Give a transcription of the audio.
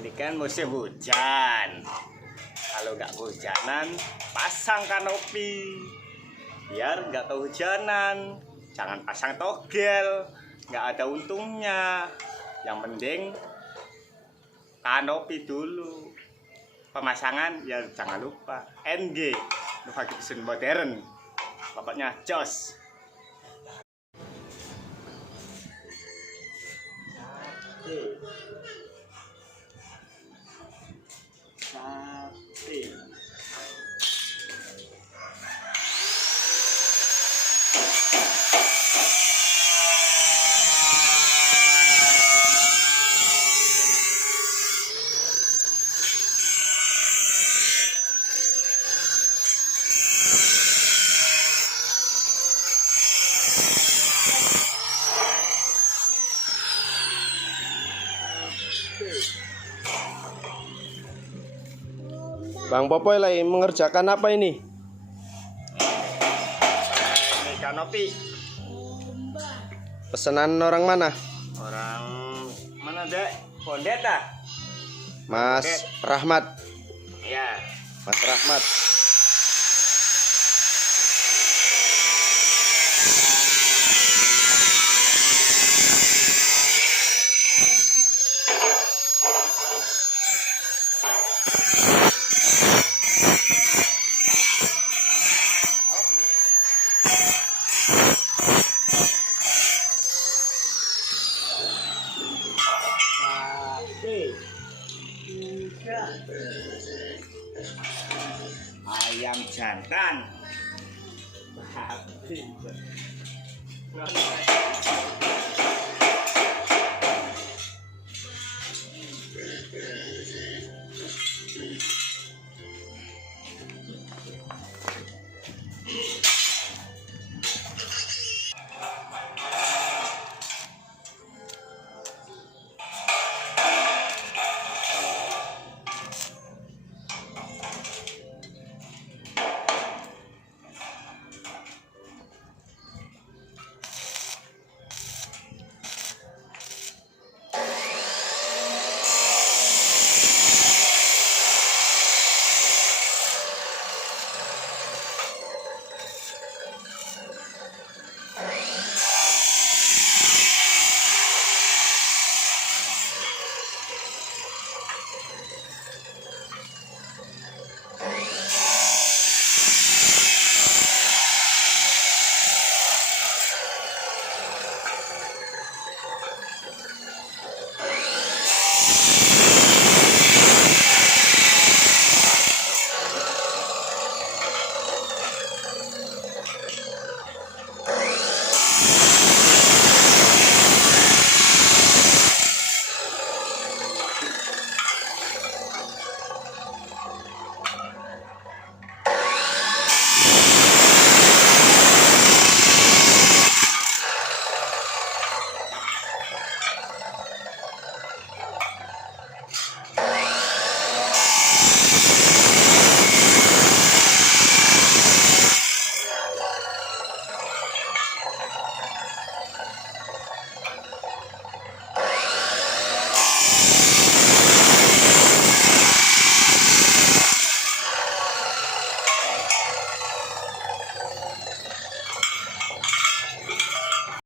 Ini kan musim hujan. Kalau nggak kehujanan, pasang kanopi biar nggak kehujanan. Jangan pasang togel, nggak ada untungnya. Yang penting kanopi dulu. Pemasangan ya jangan lupa NG Nova Gibson modern. Pokoknya jos. Sate. Bang Popoy lagi mengerjakan apa ini? Ini kanopi. Pesanan orang mana? Orang mana dek? Pondet ah? Mas Rahmat. Ya. Mas Rahmat. Ayam jantan.